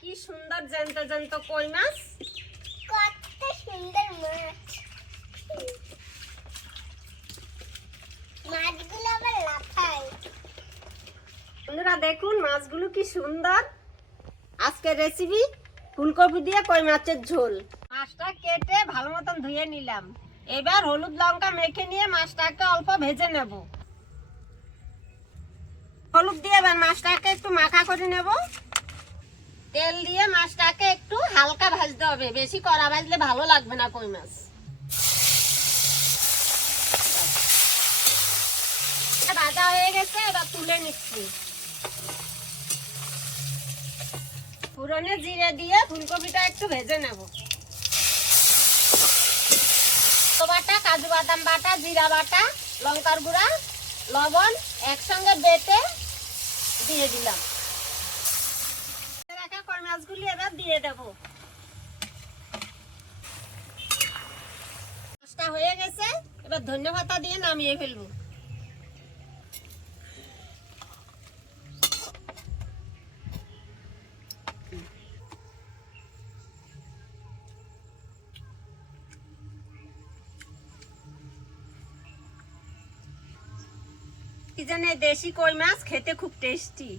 কি সুন্দর জ্যান্ত জ্যান্ত কই মাছ? কত সুন্দর মাছ। মাছগুলো আবার লাফায়। বন্ধুরা দেখুন মাছগুলো কি সুন্দর। আজকের রেসিপি ফুলকপি দিয়ে কই মাছের ঝোল। মাছটা কেটে ভালো মতন ধুয়ে নিলাম। এবার হলুদ লঙ্কা মেখে নিয়ে মাছটাকে অল্প ভেজে নেব। হলুদ দিয়ে এবার মাছটাকে একটু মাখা করে নেব। তেল দিয়ে মাছটাকে একটু হালকা ভাজতে হবে। বেশি কড়া ভাজলে ভালো লাগবে না কই মাছ। ভাজা হয়ে গেছে, এবার তুলে নিচ্ছি। পুরনে জিরে দিয়ে ফুলকপিটা একটু ভেজে নেব। বাটা, কাজু বাদাম বাটা, জিরা বাটা, লঙ্কার গুঁড়া, লবণ একসঙ্গে বেটে দিয়ে দিলাম। মাছগুলি এবার দিয়ে দেব। মাছটা হয়ে গেছে, এবার ধনে পাতা দিয়ে নামিয়ে ফেলব। কি জানে দেশি কই মাছ খেতে খুব টেস্টি